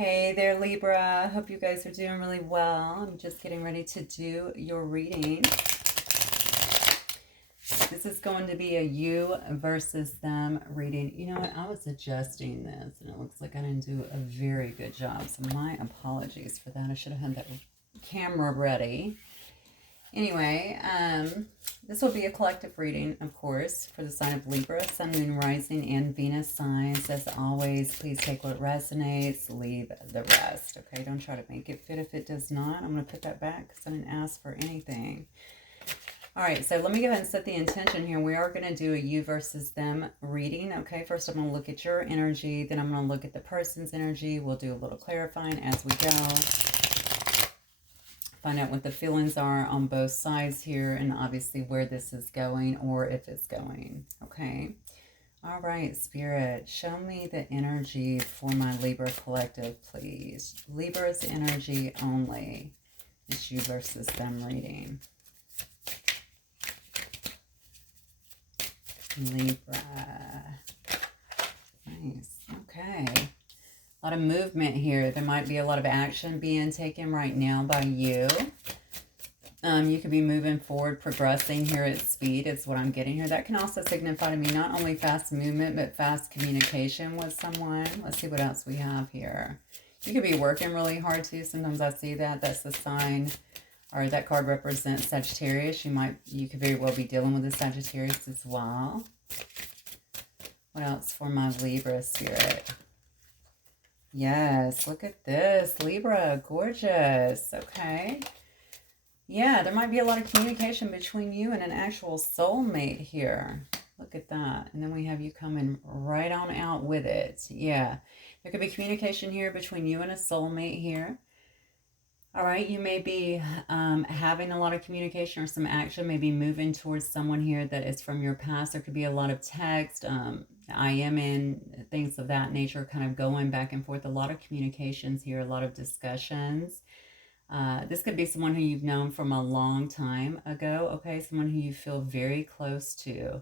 Hey there, Libra. Hope you guys are doing really well. I'm just getting ready to do your reading. This is going to be a you versus them reading. You know what? I was adjusting this and it looks like I didn't do a very good job. So my apologies for that. I should have had that camera ready. Anyway, this will be a collective reading, of course, for the sign of Libra, Sun, Moon, Rising, and Venus signs. As always, please take what resonates, leave the rest, okay? Don't try to make it fit if it does not. I'm going to put that back because I didn't ask for anything. All right, so let me go ahead and set the intention here. We are going to do a you versus them reading, okay? First, I'm going to look at your energy. Then I'm going to look at the person's energy. We'll do a little clarifying as we go. Find out what the feelings are on both sides here and obviously where this is going or if it's going, okay? All right, Spirit, show me the energy for my Libra collective, please. Libra's energy only. It's you versus them reading. Libra. Nice, okay. A lot of movement here. There might be a lot of action being taken right now by you. You could be moving forward, progressing here at speed is what I'm getting here. That can also signify to me not only fast movement, but fast communication with someone. Let's see what else we have here. You could be working really hard too. Sometimes I see that. That's the sign, or that card represents Sagittarius. You could very well be dealing with a Sagittarius as well. What else for my Libra spirit? Yes, look at this. Libra, gorgeous. Okay. Yeah, there might be a lot of communication between you and an actual soulmate here. Look at that. And then we have you coming right on out with it. Yeah, there could be communication here between you and a soulmate here. All right, you may be having a lot of communication or some action, maybe moving towards someone here that is from your past. There could be a lot of text, I am in, things of that nature, kind of going back and forth. A lot of communications here, a lot of discussions. This could be someone who you've known from a long time ago, okay? Someone who you feel very close to.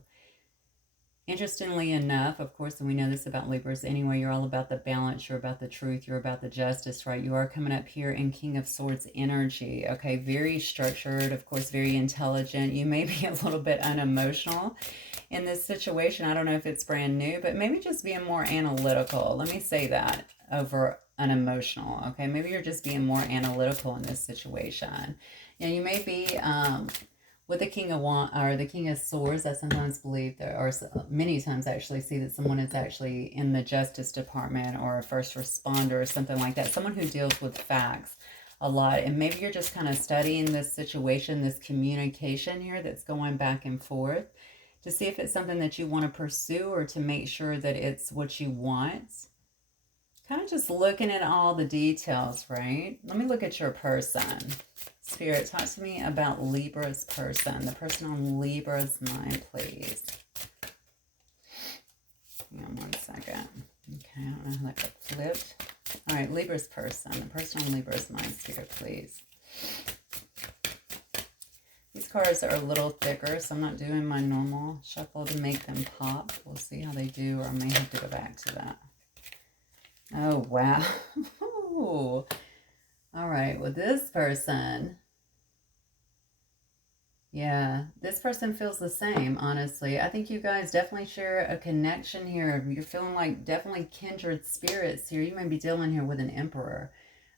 Interestingly enough, of course, and we know this about Libras anyway, you're all about the balance, you're about the truth, you're about the justice, right? You are coming up here in King of Swords energy, okay? Very structured, of course, very intelligent. You may be a little bit unemotional in this situation. I don't know if it's brand new, but maybe just being more analytical. Let me say that over unemotional, okay? Maybe you're just being more analytical in this situation. You know, you may be... with the King of Wands or the King of Swords, I sometimes believe there, or many times actually see that someone is actually in the Justice Department or a first responder or something like that. Someone who deals with facts a lot. And maybe you're just kind of studying this situation, this communication here that's going back and forth to see if it's something that you want to pursue or to make sure that it's what you want. Kind of just looking at all the details, right? Let me look at your person. Spirit, talk to me about Libra's person. The person on Libra's mind, please. Hang on one second. Okay, I don't know how that got flipped. All right, Libra's person. The person on Libra's mind, Spirit, please. These cards are a little thicker, so I'm not doing my normal shuffle to make them pop. We'll see how they do, or I may have to go back to that. Oh, wow. All right, well, this person, yeah, this person feels the same, honestly. I think you guys definitely share a connection here. You're feeling like definitely kindred spirits here. You may be dealing here with an emperor.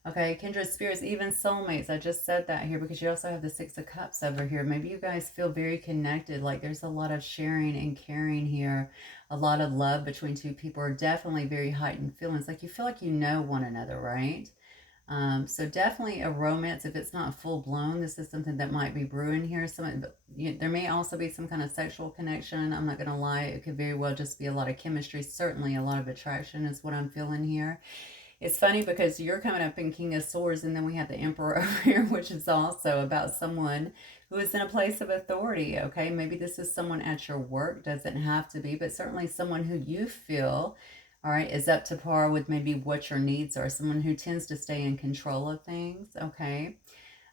Okay, kindred spirits, even soulmates. I just said that here because you also have the Six of Cups over here. Maybe you guys feel very connected, like there's a lot of sharing and caring here. A lot of love between two people, are definitely very heightened feelings. Like you feel like you know one another, right? So definitely a romance. If it's not full blown, this is something that might be brewing here. There may also be some kind of sexual connection. I'm not going to lie. It could very well just be a lot of chemistry. Certainly a lot of attraction is what I'm feeling here. It's funny because you're coming up in King of Swords, and then we have the Emperor over here, which is also about someone who is in a place of authority, okay? Maybe this is someone at your work. Doesn't have to be, but certainly someone who you feel, all right, is up to par with maybe what your needs are. Someone who tends to stay in control of things, okay?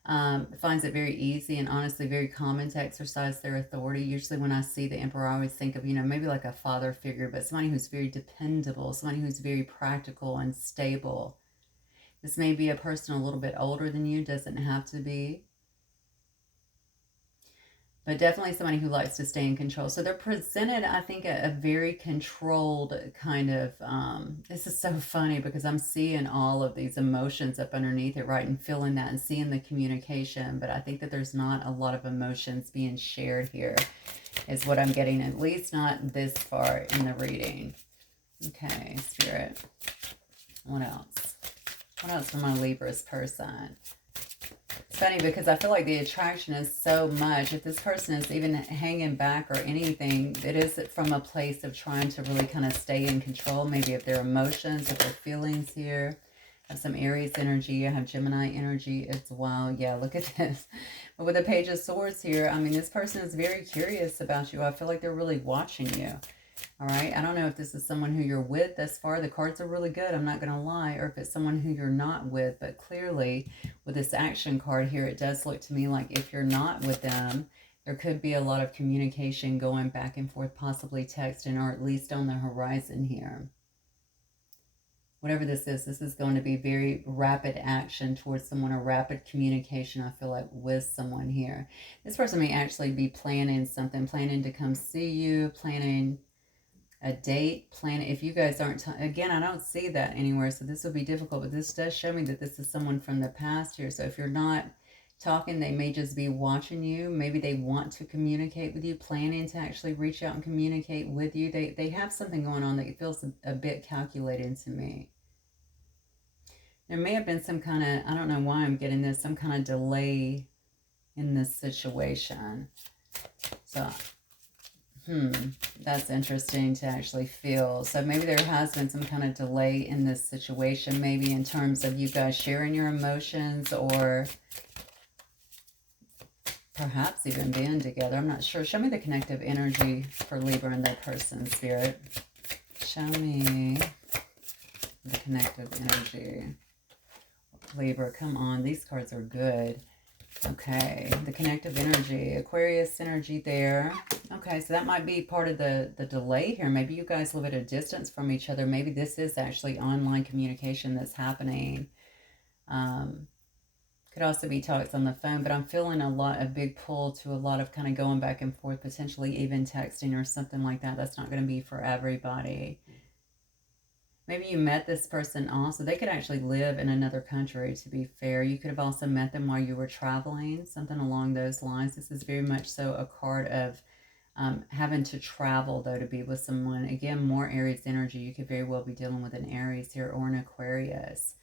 Finds it very easy and honestly very common to exercise their authority. Usually when I see the Emperor, I always think of, maybe like a father figure, but somebody who's very dependable, somebody who's very practical and stable. This may be a person a little bit older than you, doesn't have to be. But definitely somebody who likes to stay in control. So they're presented, I think, a very controlled kind of, this is so funny because I'm seeing all of these emotions up underneath it, right? And feeling that and seeing the communication. But I think that there's not a lot of emotions being shared here is what I'm getting, at least not this far in the reading. Okay, Spirit. What else? What else for my Libra's person? It's funny because I feel like the attraction is so much. If this person is even hanging back or anything, it is from a place of trying to really kind of stay in control, maybe of their emotions, of their feelings here. I have some Aries energy. I have Gemini energy as well. Yeah, look at this. But with the Page of Swords here, I mean, this person is very curious about you. I feel like they're really watching you. All right, I don't know if this is someone who you're with thus far. The cards are really good, I'm not going to lie, or if it's someone who you're not with. But clearly, with this action card here, it does look to me like if you're not with them, there could be a lot of communication going back and forth, possibly texting, or at least on the horizon here. Whatever this is going to be very rapid action towards someone, or rapid communication, I feel like, with someone here. This person may actually be planning something, planning to come see you, planning a date, plan. If you guys aren't, again, I don't see that anywhere, so this will be difficult, but this does show me that this is someone from the past here. So if you're not talking, they may just be watching you. Maybe they want to communicate with you, planning to actually reach out and communicate with you. They have something going on that feels a bit calculated to me. There may have been some kind of, I don't know why I'm getting this, some kind of delay in this situation. So that's interesting to actually feel. So maybe there has been some kind of delay in this situation, maybe in terms of you guys sharing your emotions, or perhaps even being together. I'm not sure. Show me the connective energy for Libra and their person, Spirit. Show me the connective energy. Libra, come on. These cards are good. Okay, the connective energy, Aquarius energy there. Okay, so that might be part of the delay here. Maybe you guys live at a distance from each other. Maybe this is actually online communication that's happening. Could also be talks on the phone, but I'm feeling a big pull to a lot of kind of going back and forth, potentially even texting or something like that. That's not going to be for everybody. Maybe you met this person also. They could actually live in another country, to be fair. You could have also met them while you were traveling, something along those lines. This is very much so a card of having to travel, though, to be with someone. Again, more Aries energy. You could very well be dealing with an Aries here or an Aquarius.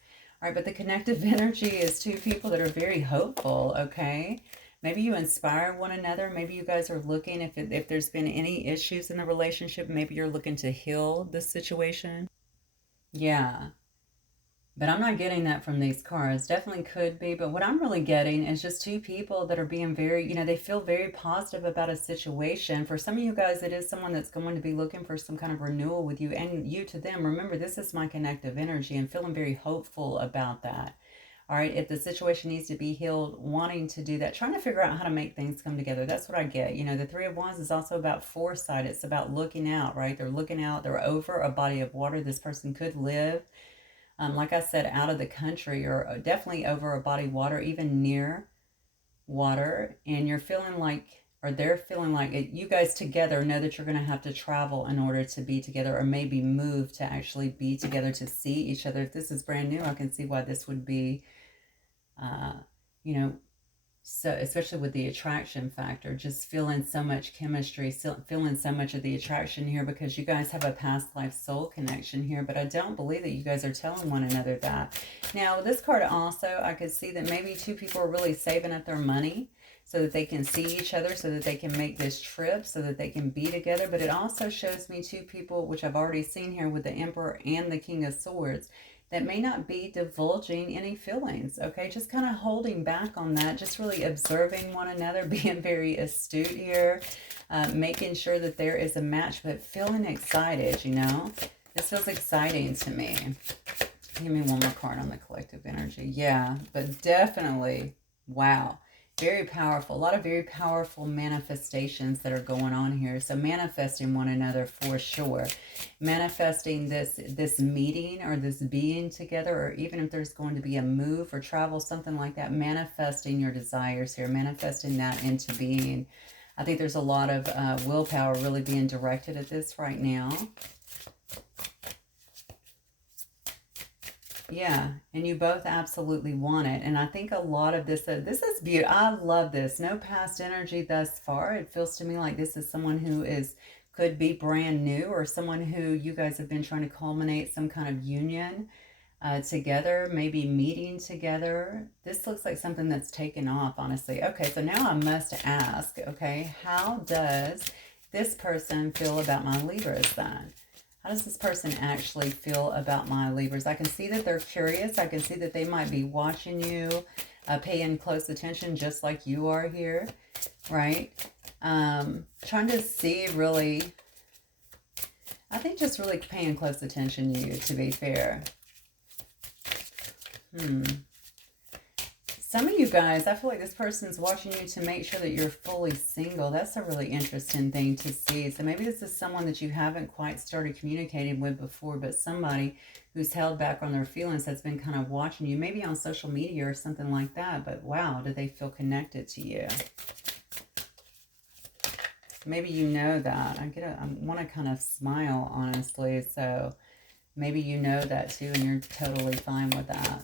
All right, but the connective energy is two people that are very hopeful, okay? Maybe you inspire one another. Maybe you guys are looking, if there's been any issues in the relationship, maybe you're looking to heal the situation. Yeah, but I'm not getting that from these cards. Definitely could be, but what I'm really getting is just two people that are being very, they feel very positive about a situation. For some of you guys, it is someone that's going to be looking for some kind of renewal with you, and you to them. Remember, this is my connective energy, and feeling very hopeful about that. All right, if the situation needs to be healed, wanting to do that, trying to figure out how to make things come together. That's what I get. The Three of Wands is also about foresight. It's about looking out, right? They're looking out. They're over a body of water. This person could live, like I said, out of the country, or definitely over a body of water, even near water. And you're feeling like, or they're feeling like you guys together know that you're going to have to travel in order to be together, or maybe move to actually be together to see each other. If this is brand new, I can see why this would be so especially with the attraction factor, just feeling so much chemistry, feeling so much of the attraction here, because you guys have a past life soul connection here. But I don't believe that you guys are telling one another that. Now, this card also, I could see that maybe two people are really saving up their money so that they can see each other, so that they can make this trip, so that they can be together. But it also shows me two people, which I've already seen here with the Emperor and the King of Swords, that may not be divulging any feelings, okay? Just kind of holding back on that, just really observing one another, being very astute here, making sure that there is a match, but feeling excited, This feels exciting to me. Give me one more card on the collective energy. Yeah, but definitely, wow. very powerful. A lot of very powerful manifestations that are going on here. So manifesting one another for sure. Manifesting this meeting or this being together, or even if there's going to be a move or travel, something like that. Manifesting your desires here. Manifesting that into being. I think there's a lot of willpower really being directed at this right now. Yeah, and you both absolutely want it. And I think a lot of this is beautiful. I love this. No past energy thus far. It feels to me like this is someone who could be brand new, or someone who you guys have been trying to culminate some kind of union together, maybe meeting together. This looks like something that's taken off, honestly. Okay, so now I must ask, okay, how does this person feel about my Libras then? How does this person actually feel about my Libras? I can see that they're curious. I can see that they might be watching you, paying close attention just like you are here, right? Trying to see really, I think just really paying close attention to you, to be fair. Some of you guys, I feel like this person's watching you to make sure that you're fully single. That's a really interesting thing to see. So maybe this is someone that you haven't quite started communicating with before, but somebody who's held back on their feelings that's been kind of watching you, maybe on social media or something like that. But wow, do they feel connected to you? Maybe you know that. I want to kind of smile, honestly. So maybe you know that too, and you're totally fine with that.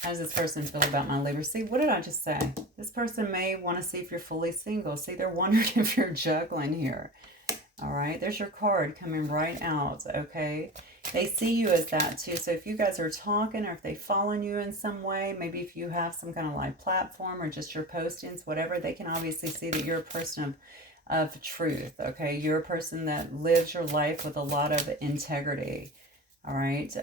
How does this person feel about my Libra? See, what did I just say? This person may want to see if you're fully single. See, they're wondering if you're juggling here. All right, there's your card coming right out, okay? They see you as that too. So if you guys are talking, or if they following you in some way, maybe if you have some kind of live platform or just your postings, whatever, they can obviously see that you're a person of truth, okay? You're a person that lives your life with a lot of integrity, all right?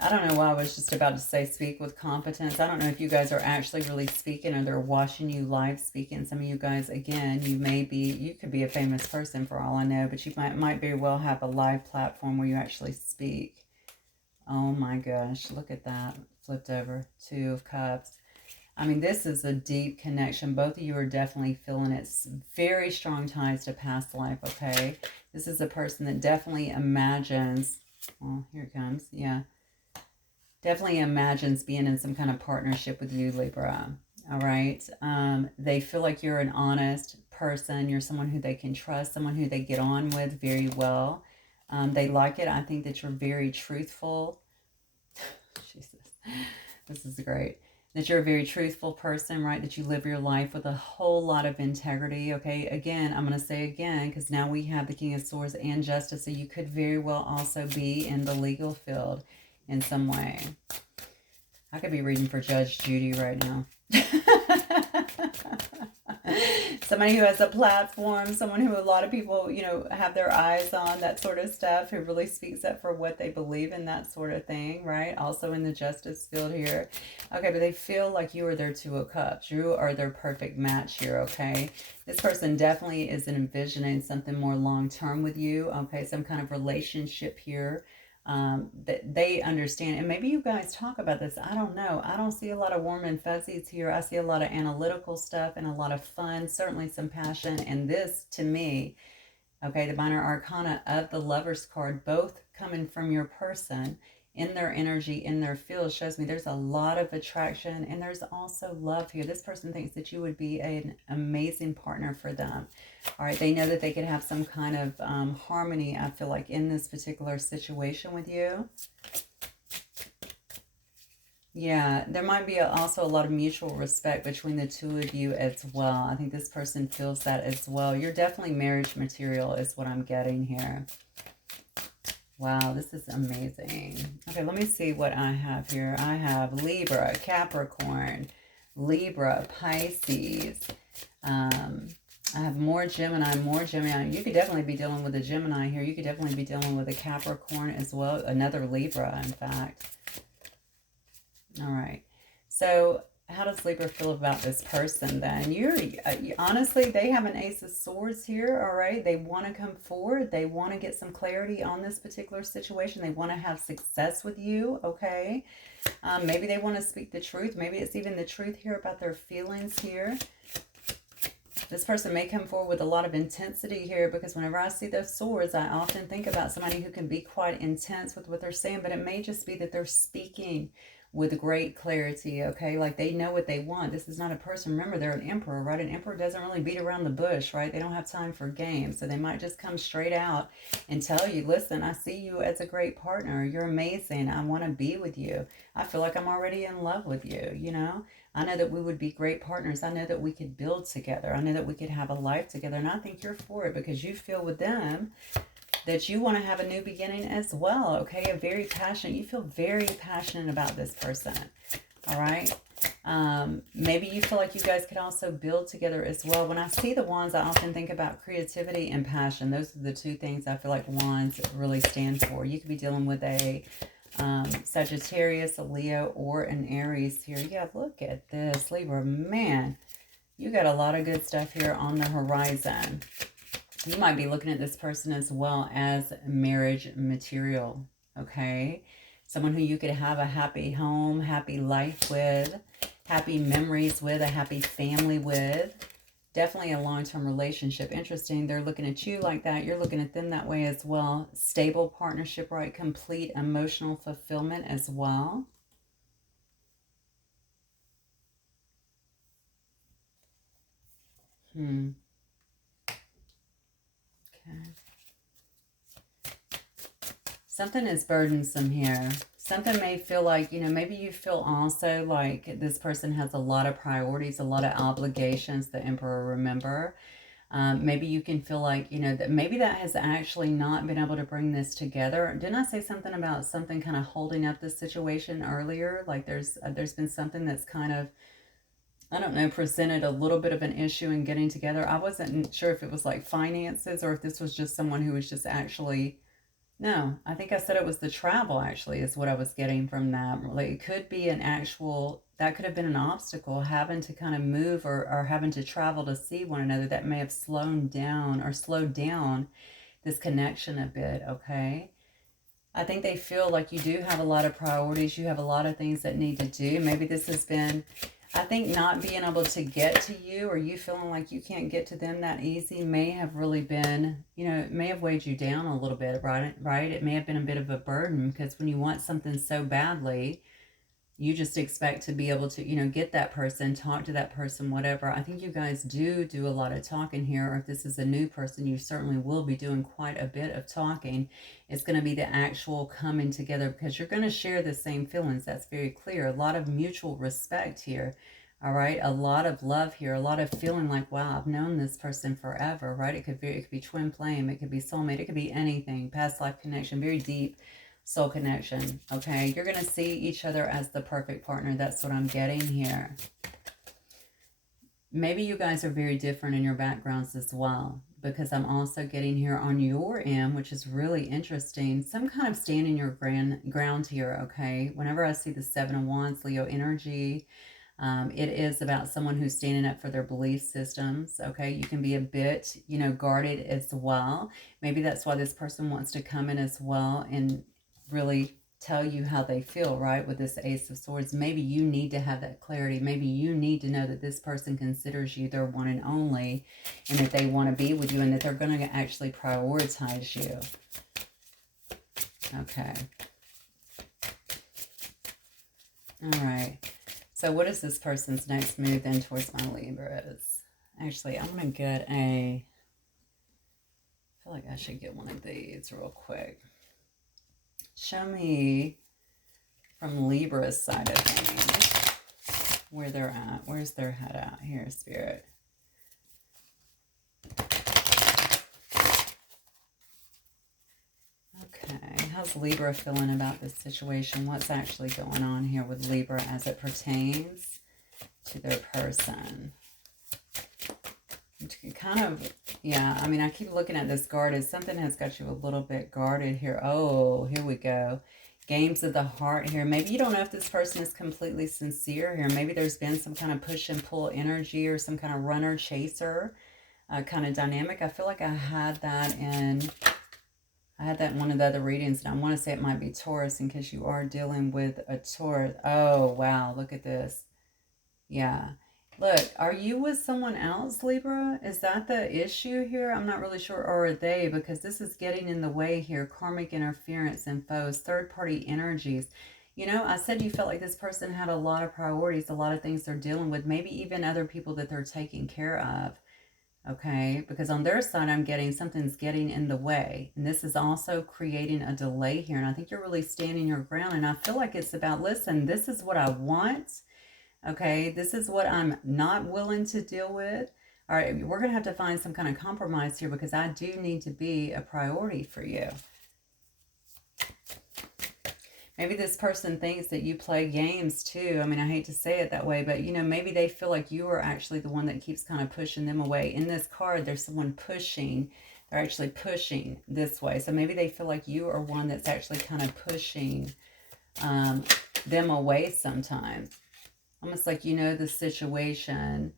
I don't know why I was just about to say speak with competence. I don't know if you guys are actually really speaking, or they're watching you live speaking. Some of you guys, again, you could be a famous person for all I know, but you might very well have a live platform where you actually speak. Oh my gosh, look at that. Flipped over. 2 of Cups. I mean, this is a deep connection. Both of you are definitely feeling it. Very strong ties to past life, okay? This is a person that definitely imagines, well, here it comes, yeah. Definitely imagines being in some kind of partnership with you, Libra. All right. They feel like you're an honest person. You're someone who they can trust, someone who they get on with very well. They like it. I think that you're very truthful. Jesus, this is great. That you're a very truthful person, right? That you live your life with a whole lot of integrity, okay? Again, I'm going to say again, because now we have the King of Swords and Justice, so you could very well also be in the legal field in some way. I could be reading for Judge Judy right now. Somebody who has a platform, someone who a lot of people, you know, have their eyes on, that sort of stuff, who really speaks up for what they believe in, that sort of thing, right? Also in the justice field here. Okay, but they feel like you are their 2 of Cups. You are their perfect match here, okay? This person definitely is envisioning something more long-term with you, okay? Some kind of relationship here. That they understand, and maybe you guys talk about this. I don't know. I don't see a lot of warm and fuzzies here. I see a lot of analytical stuff and a lot of fun, certainly some passion. And this, to me, okay, the minor arcana of the Lover's card, both coming from your person, in their energy, in their field, shows me there's a lot of attraction, and there's also love here. This person thinks that you would be an amazing partner for them. All right, they know that they could have some kind of harmony, I feel like, in this particular situation with you. Yeah, there might be also a lot of mutual respect between the 2 of you as well. I think this person feels that as well. You're definitely marriage material is what I'm getting here. Wow, this is amazing. Okay, let me see what I have here. I have Libra, Capricorn, Libra, Pisces. I have more Gemini, more Gemini. You could definitely be dealing with a Gemini here. You could definitely be dealing with a Capricorn as well. Another Libra, in fact. All right. So how does Libra feel about this person then? Honestly, they have an Ace of Swords here, all right? They want to come forward. They want to get some clarity on this particular situation. They want to have success with you, okay? Maybe they want to speak the truth. Maybe it's even the truth here about their feelings here. This person may come forward with a lot of intensity here, because whenever I see those swords, I often think about somebody who can be quite intense with what they're saying, but it may just be that they're speaking with great clarity, okay? Like they know what they want. This is not a person. Remember, they're an emperor, right? An emperor doesn't really beat around the bush, right? They don't have time for games. So they might just come straight out and tell you, listen, I see you as a great partner. You're amazing. I want to be with you. I feel like I'm already in love with you, you know? I know that we would be great partners. I know that we could build together. I know that we could have a life together. And I think you're for it, because you feel with them that you want to have a new beginning as well, okay? You feel very passionate about this person, all right? Maybe you feel like you guys could also build together as well. When I see the wands, I often think about creativity and passion. Those are the two things I feel like wands really stand for. You could be dealing with a Sagittarius, a Leo, or an Aries here. Yeah, look at this, Libra. Man, you got a lot of good stuff here on the horizon. You might be looking at this person as well as marriage material, okay? Someone who you could have a happy home, happy life with, happy memories with, a happy family with. Definitely a long-term relationship. Interesting. They're looking at you like that. You're looking at them that way as well. Stable partnership, right? Complete emotional fulfillment as well. Okay. Something is burdensome here. Something may feel like, you know, maybe you feel also like this person has a lot of priorities, a lot of obligations, the Emperor, remember. Maybe you can feel like, you know, that maybe that has actually not been able to bring this together. Didn't I say something about something kind of holding up the situation earlier? Like there's been something that's kind of, I don't know, presented a little bit of an issue in getting together. I wasn't sure if it was like finances or if this was just someone who was just actually, no, I think I said it was the travel actually is what I was getting from that. Like it could be an actual, that could have been an obstacle, having to kind of move or having to travel to see one another, that may have slowed down this connection a bit, okay? I think they feel like you do have a lot of priorities. You have a lot of things that need to do. Maybe this has been, I think not being able to get to you, or you feeling like you can't get to them that easy, may have really been, you know, it may have weighed you down a little bit, right? It may have been a bit of a burden, because when you want something so badly, you just expect to be able to, you know, get that person, talk to that person, whatever. I think you guys do a lot of talking here. Or if this is a new person, you certainly will be doing quite a bit of talking. It's going to be the actual coming together, because you're going to share the same feelings. That's very clear. A lot of mutual respect here. All right. A lot of love here. A lot of feeling like, wow, I've known this person forever, right? It could be twin flame. It could be soulmate. It could be anything. Past life connection. Very deep soul connection, okay? You're going to see each other as the perfect partner. That's what I'm getting here. Maybe you guys are very different in your backgrounds as well, because I'm also getting here on your end, which is really interesting. Some kind of standing your ground here, okay? Whenever I see the Seven of Wands, Leo energy, it is about someone who's standing up for their belief systems, okay? You can be a bit, you know, guarded as well. Maybe that's why this person wants to come in as well and really tell you how they feel, right? With this Ace of Swords, maybe you need to have that clarity. Maybe you need to know that this person considers you their one and only, and that they want to be with you, and that they're going to actually prioritize you. Okay. All right. So what is this person's next move then towards my Libras? Actually, I'm going to get I feel like I should get one of these real quick. Show me from Libra's side of things where they're at. Where's their head at? Here, Spirit. Okay, how's Libra feeling about this situation? What's actually going on here with Libra as it pertains to their person? Kind of, yeah, I mean, I keep looking at this guarded. Something has got you a little bit guarded here. Oh, here we go. Games of the heart here. Maybe you don't know if this person is completely sincere here. Maybe there's been some kind of push and pull energy or some kind of runner chaser kind of dynamic. I feel like I had that in one of the other readings, and I want to say it might be Taurus in case you are dealing with a Taurus. Oh, wow. Look at this. Yeah. Look, are you with someone else, Libra? Is that the issue here? I'm not really sure. Or are they? Because this is getting in the way here. Karmic interference and foes, third-party energies. You know, I said you felt like this person had a lot of priorities, a lot of things they're dealing with, maybe even other people that they're taking care of. Okay, because on their side, I'm getting something's getting in the way. And this is also creating a delay here. And I think you're really standing your ground. And I feel like it's about, listen, this is what I want. Okay, this is what I'm not willing to deal with. All right, we're going to have to find some kind of compromise here because I do need to be a priority for you. Maybe this person thinks that you play games too. I mean, I hate to say it that way, but you know, maybe they feel like you are actually the one that keeps kind of pushing them away. In this card, there's someone pushing. They're actually pushing this way. So maybe they feel like you are one that's actually kind of pushing them away sometimes. Almost like you know the situation,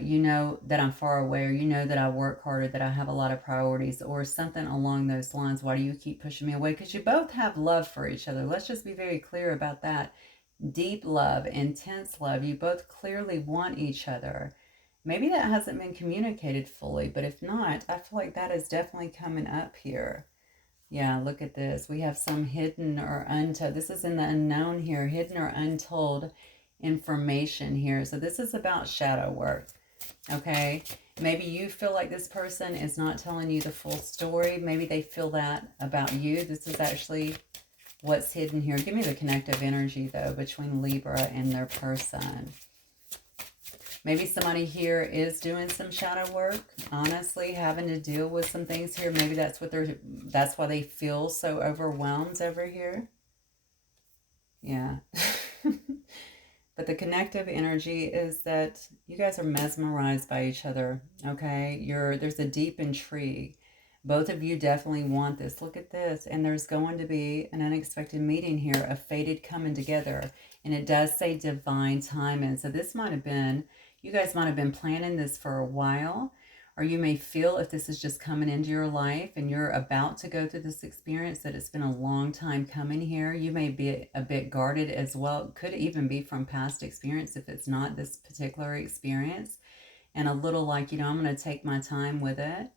you know that I'm far away, or you know that I work harder, that I have a lot of priorities, or something along those lines. Why do you keep pushing me away? Because you both have love for each other. Let's just be very clear about that. Deep love, intense love. You both clearly want each other. Maybe that hasn't been communicated fully, but if not, I feel like that is definitely coming up here. Yeah, look at this. We have some hidden or untold. This is in the unknown here. Hidden or untold information here. So this is about shadow work. Okay, maybe you feel like this person is not telling you the full story. Maybe they feel that about you. This is actually what's hidden here. Give me the connective energy though between Libra and their person. Maybe somebody here is doing some shadow work, honestly, having to deal with some things here. Maybe that's why they feel so overwhelmed over here. Yeah. But the connective energy is that you guys are mesmerized by each other, okay? There's a deep intrigue. Both of you definitely want this. Look at this. And there's going to be an unexpected meeting here, a fated coming together. And it does say divine timing. So this might have been, you guys might have been planning this for a while. Or you may feel, if this is just coming into your life and you're about to go through this experience, that it's been a long time coming here. You may be a bit guarded as well. It could even be from past experience if it's not this particular experience. And a little like, you know, I'm going to take my time with it.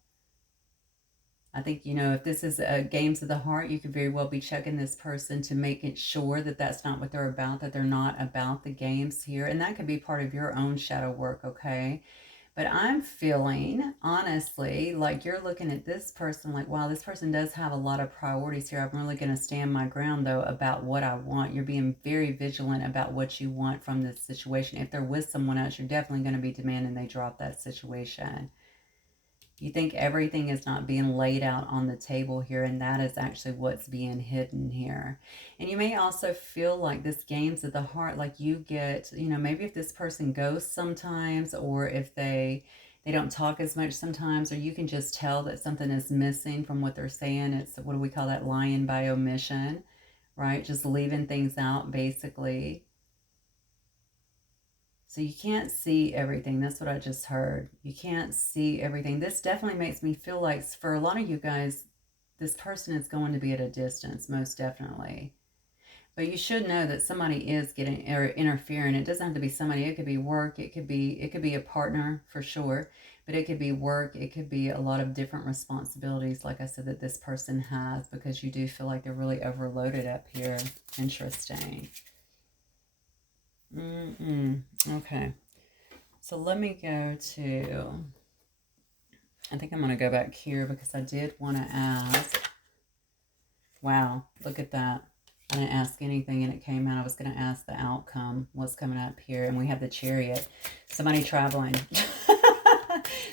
I think, you know, if this is games of the heart, you could very well be checking this person to make it sure that that's not what they're about, that they're not about the games here. And that could be part of your own shadow work, okay? But I'm feeling, honestly, like you're looking at this person like, wow, this person does have a lot of priorities here. I'm really going to stand my ground, though, about what I want. You're being very vigilant about what you want from this situation. If they're with someone else, you're definitely going to be demanding they drop that situation. You think everything is not being laid out on the table here, and that is actually what's being hidden here. And you may also feel like this games of the heart, like you get, you know, maybe if this person ghosts sometimes, or if they don't talk as much sometimes, or you can just tell that something is missing from what they're saying. It's, what do we call that? Lying by omission, right? Just leaving things out, basically. So you can't see everything. That's what I just heard. You can't see everything. This definitely makes me feel like, for a lot of you guys, this person is going to be at a distance, most definitely. But you should know that somebody is getting or interfering. It doesn't have to be somebody. It could be work. It could be a partner for sure. But it could be work. It could be a lot of different responsibilities, like I said, that this person has, because you do feel like they're really overloaded up here. Interesting. Okay. So let me go to, I think I'm going to go back here because I did want to ask. Wow, look at that. I didn't ask anything and it came out. I was going to ask the outcome, what's coming up here. And we have the Chariot. Somebody traveling.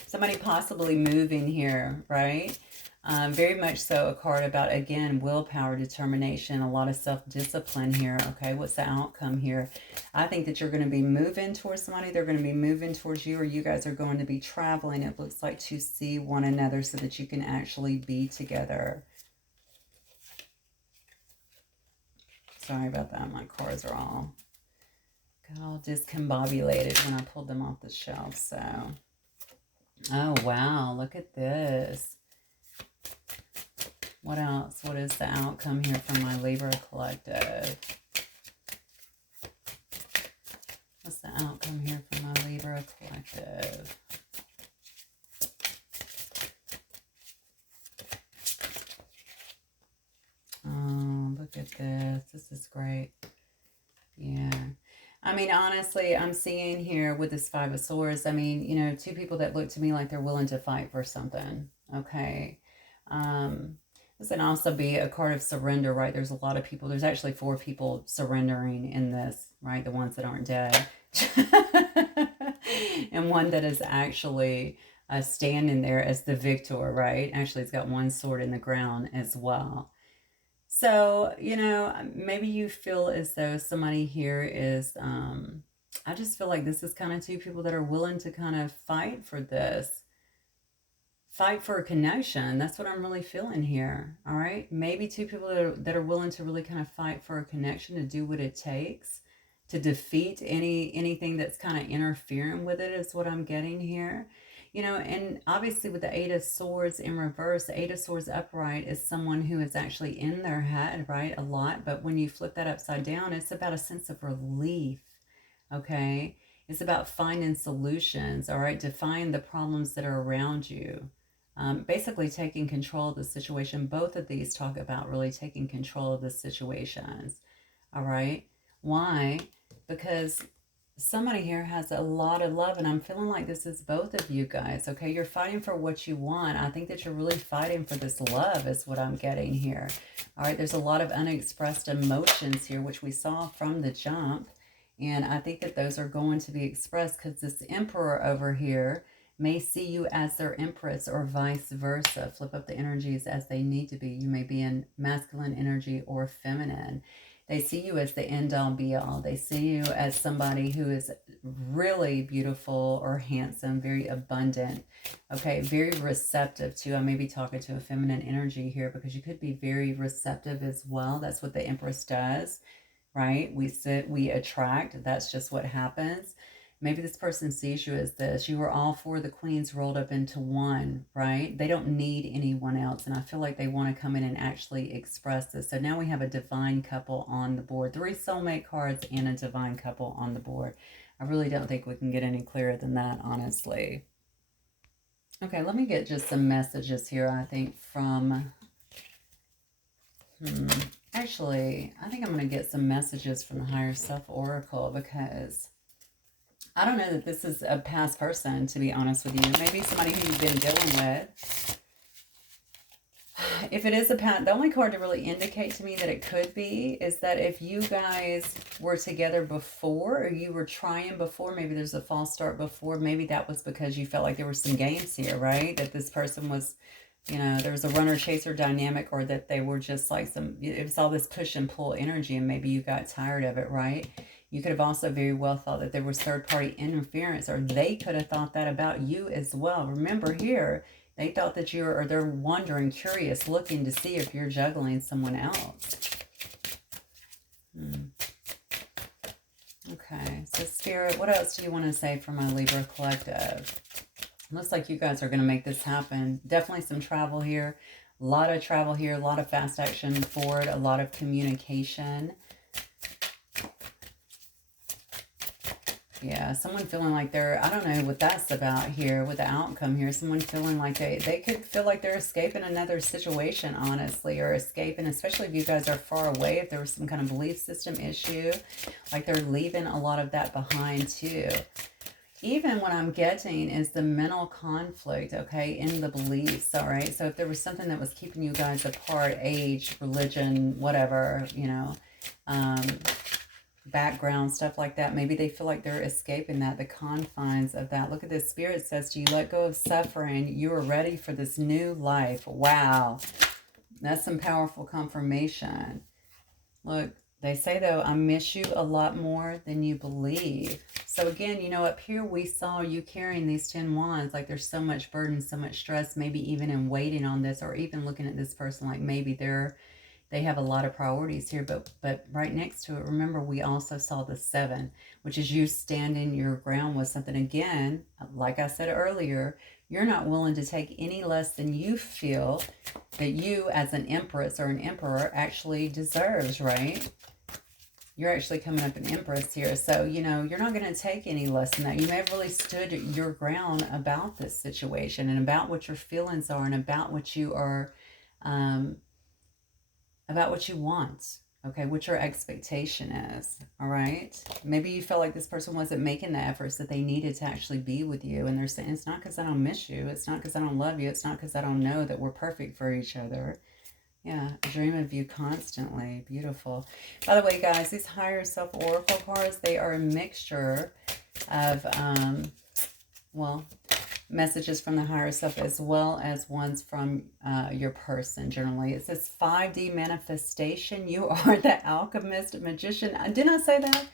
Somebody possibly moving here, right? Very much so a card about, again, willpower, determination, a lot of self-discipline here. Okay, what's the outcome here? I think that you're going to be moving towards somebody. They're going to be moving towards you, or you guys are going to be traveling, it looks like, to see one another so that you can actually be together. Sorry about that. My cards are all got all discombobulated when I pulled them off the shelf. So, oh wow, look at this. What else? What is the outcome here from my Libra collective? What's the outcome here from my Libra collective? Oh, look at this. This is great. Yeah. I mean, honestly, I'm seeing here with this Five of Swords, I mean, you know, two people that look to me like they're willing to fight for something. Okay. This can also be a card of surrender, right? There's a lot of people. There's actually 4 people surrendering in this, right? The ones that aren't dead. And one that is actually standing there as the victor, right? Actually, it's got one sword in the ground as well. So, you know, maybe you feel as though somebody here is, I just feel like this is kind of 2 people that are willing to kind of fight for this. Fight for a connection. That's what I'm really feeling here. All right. Maybe 2 people that are willing to really kind of fight for a connection, to do what it takes to defeat anything that's kind of interfering with it, is what I'm getting here. You know, and obviously with the 8 of Swords in reverse, the 8 of Swords upright is someone who is actually in their head, right? A lot. But when you flip that upside down, it's about a sense of relief. Okay. It's about finding solutions. All right. Define the problems that are around you. Basically taking control of the situation. Both of these talk about really taking control of the situations. All right. Why? Because somebody here has a lot of love, and I'm feeling like this is both of you guys. Okay. You're fighting for what you want. I think that you're really fighting for this love is what I'm getting here. All right. There's a lot of unexpressed emotions here, which we saw from the jump. And I think that those are going to be expressed because this Emperor over here may see you as their empress or vice versa. Flip up the energies as they need to be. You may be in masculine energy or feminine. They see you as the end-all be-all. They see you as somebody who is really beautiful or handsome, very abundant, okay, very receptive too. I may be talking to a feminine energy here because you could be very receptive as well. That's what the Empress does, right? We attract. That's just what happens. Maybe this person sees you as this. You are all 4 of the queens rolled up into one, right? They don't need anyone else. And I feel like they want to come in and actually express this. So now we have a divine couple on the board. 3 soulmate cards and a divine couple on the board. I really don't think we can get any clearer than that, honestly. Okay, let me get just some messages here, I think, from... Actually, I think I'm going to get some messages from the Higher Self Oracle because... I don't know that this is a past person, to be honest with you. Maybe somebody who you've been dealing with. If it is a past, the only card to really indicate to me that it could be is that if you guys were together before, or you were trying before, maybe there's a false start before, maybe that was because you felt like there were some games here, right? That this person was, you know, there was a runner-chaser dynamic, or that they were just like it was all this push and pull energy, and maybe you got tired of it, right? You could have also very well thought that there was third-party interference, or they could have thought that about you as well. Remember here, they thought that or they're wondering, curious, looking to see if you're juggling someone else. Okay, so Spirit, what else do you want to say for my Libra collective? Looks like you guys are going to make this happen. Definitely some travel here. A lot of travel here, a lot of fast action forward, a lot of communication. Yeah, someone feeling like they're, I don't know what that's about here with the outcome here. Someone feeling like they could feel like they're escaping another situation, honestly, or escaping, especially if you guys are far away, if there was some kind of belief system issue, like they're leaving a lot of that behind too. Even what I'm getting is the mental conflict, okay, in the beliefs, all right? So if there was something that was keeping you guys apart, age, religion, whatever, you know, background, stuff like that. Maybe they feel like they're escaping that, the confines of that. Look at this. Spirit says to you, let go of suffering. You are ready for this new life. Wow. That's some powerful confirmation. Look, they say, though, I miss you a lot more than you believe. So again, you know, up here we saw you carrying these 10 wands. Like there's so much burden, so much stress, maybe even in waiting on this, or even looking at this person like maybe they're, They have a lot of priorities here, but right next to it, remember, we also saw the 7, which is you standing your ground with something. Again, like I said earlier, you're not willing to take any less than you feel that you as an empress or an emperor actually deserves, right? You're actually coming up an empress here. So, you know, you're not going to take any less than that. You may have really stood your ground about this situation and about what your feelings are and about what you are, about what you want, okay, what your expectation is, all right? Maybe you felt like this person wasn't making the efforts that they needed to actually be with you, and they're saying, it's not because I don't miss you, it's not because I don't love you, it's not because I don't know that we're perfect for each other. Yeah, I dream of you constantly. Beautiful. By the way, guys, these higher self oracle cards, they are a mixture of, well, messages from the higher self as well as ones from your person. Generally, it says 5D manifestation. You are the alchemist, magician. Didn't I say that?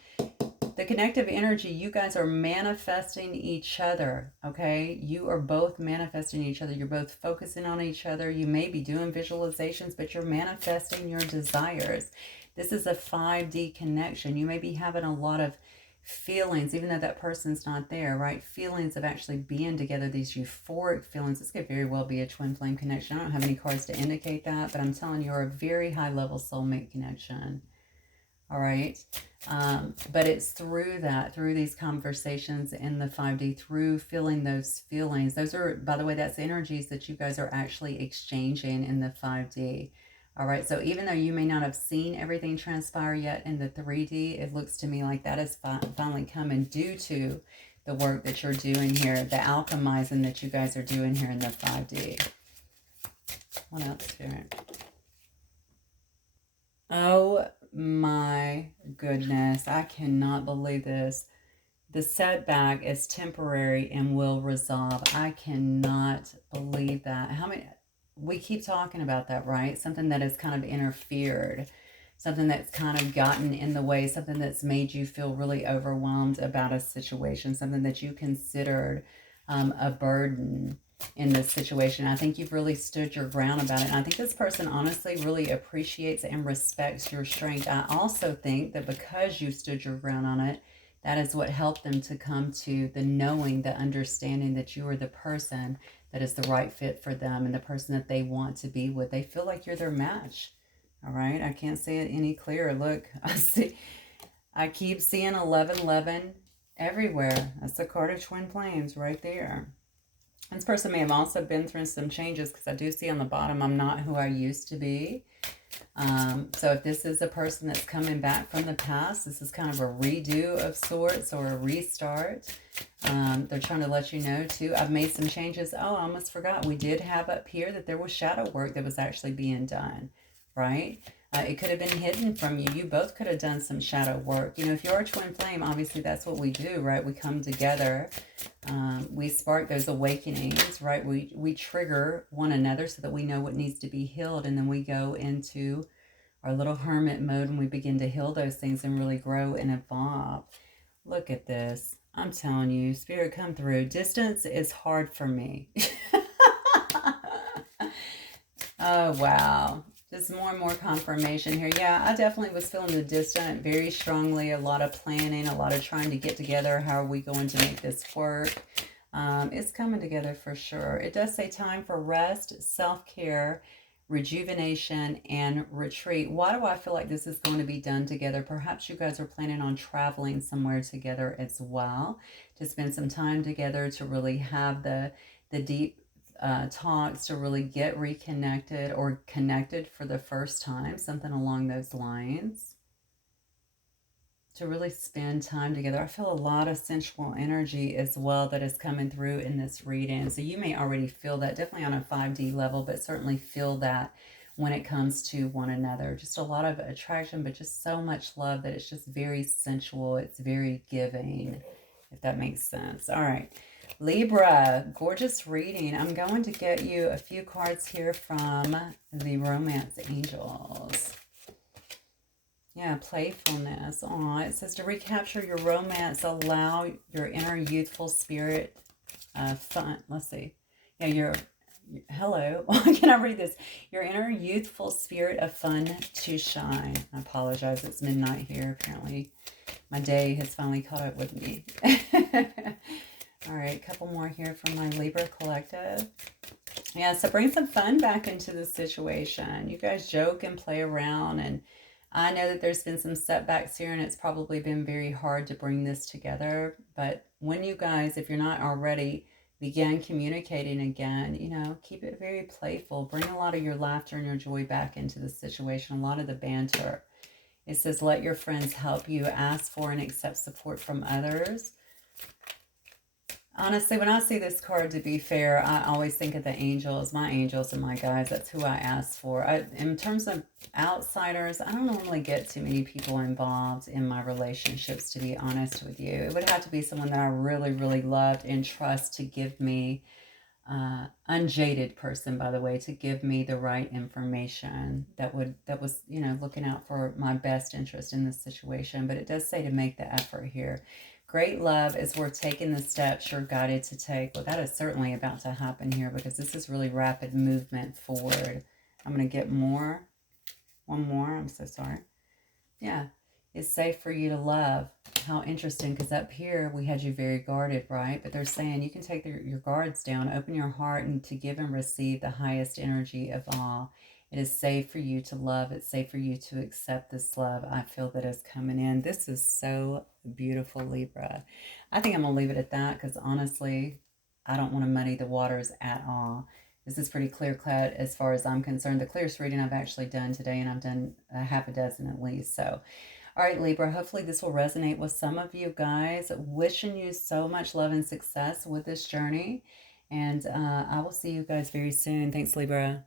The connective energy, you guys are manifesting each other, okay? You are both manifesting each other. You're both focusing on each other. You may be doing visualizations, but you're manifesting your desires. This is a 5D connection. You may be having a lot of feelings, even though that person's not there, right? Feelings of actually being together, these euphoric feelings. This could very well be a twin flame connection. I don't have any cards to indicate that, but I'm telling you, you're a very high level soulmate connection. All right. But it's through that, through these conversations in the 5D, through feeling those feelings. Those are, by the way, that's energies that you guys are actually exchanging in the 5D. All right. So even though you may not have seen everything transpire yet in the 3D, it looks to me like that is finally coming due to the work that you're doing here, the alchemizing that you guys are doing here in the 5D. What else here? Oh my goodness, I cannot believe this. The setback is temporary and will resolve. I cannot believe that. How many, we keep talking about that, right? Something that has kind of interfered, something that's kind of gotten in the way, something that's made you feel really overwhelmed about a situation, something that you considered a burden in this situation. I think you've really stood your ground about it. And I think this person honestly really appreciates and respects your strength. I also think that because you stood your ground on it, that is what helped them to come to the knowing, the understanding that you are the person that is the right fit for them and the person that they want to be with. They feel like you're their match. All right. I can't say it any clearer. Look, I keep seeing 1111 everywhere. That's the card of twin flames right there. This person may have also been through some changes, because I do see on the bottom, I'm not who I used to be. So if this is a person that's coming back from the past, this is kind of a redo of sorts or a restart. They're trying to let you know too, I've made some changes. Oh, I almost forgot. We did have up here that there was shadow work that was actually being done, right? It could have been hidden from you. You both could have done some shadow work. You know, if you're a twin flame, obviously that's what we do, right? We come together. We spark those awakenings, right? We trigger one another so that we know what needs to be healed. And then we go into our little hermit mode and we begin to heal those things and really grow and evolve. Look at this. I'm telling you, Spirit, come through. Distance is hard for me. Oh, wow. Just more and more confirmation here. Yeah, I definitely was feeling the distant very strongly. A lot of planning, a lot of trying to get together. How are we going to make this work? It's coming together for sure. It does say time for rest, self-care, rejuvenation, and retreat. Why do I feel like this is going to be done together? Perhaps you guys are planning on traveling somewhere together as well, to spend some time together, to really have the deep talks, to really get reconnected or connected for the first time, something along those lines, to really spend time together. I feel a lot of sensual energy as well that is coming through in this reading. So you may already feel that, definitely on a 5D level, but certainly feel that when it comes to one another. Just a lot of attraction, but just so much love that it's just very sensual. It's very giving, if that makes sense. All right. Libra, gorgeous reading. I'm going to get you a few cards here from the Romance Angels. Yeah, playfulness. Aw, it says to recapture your romance, allow your inner youthful spirit fun. Let's see. Yeah, hello. Why can I read this? Your inner youthful spirit of fun to shine. I apologize. It's midnight here. Apparently, my day has finally caught up with me. All right, a couple more here from my Libra collective. Yeah, so bring some fun back into the situation. You guys joke and play around, and I know that there's been some setbacks here, and it's probably been very hard to bring this together. But when you guys, if you're not already, begin communicating again, you know, keep it very playful. Bring a lot of your laughter and your joy back into the situation, a lot of the banter. It says, let your friends help you. Ask for and accept support from others. Honestly, when I see this card, to be fair, I always think of the angels, my angels and my guides. That's who I ask for. In terms of outsiders, I don't normally get too many people involved in my relationships, to be honest with you. It would have to be someone that I really, really loved and trust to give me, unjaded person, by the way, to give me the right information that was, you know, looking out for my best interest in this situation. But it does say to make the effort here. Great love is worth taking the steps you're guided to take. Well, that is certainly about to happen here because this is really rapid movement forward. I'm going to get more. One more. I'm so sorry. Yeah. It's safe for you to love. How interesting, because up here we had you very guarded, right? But they're saying you can take your guards down, open your heart, and to give and receive the highest energy of all. It is safe for you to love. It's safe for you to accept this love. I feel that is coming in. This is so beautiful, Libra. I think I'm going to leave it at that because honestly, I don't want to muddy the waters at all. This is pretty clear-cut as far as I'm concerned. The clearest reading I've actually done today, and I've done a half a dozen at least. So, all right, Libra, hopefully this will resonate with some of you guys. Wishing you so much love and success with this journey. And I will see you guys very soon. Thanks, Libra.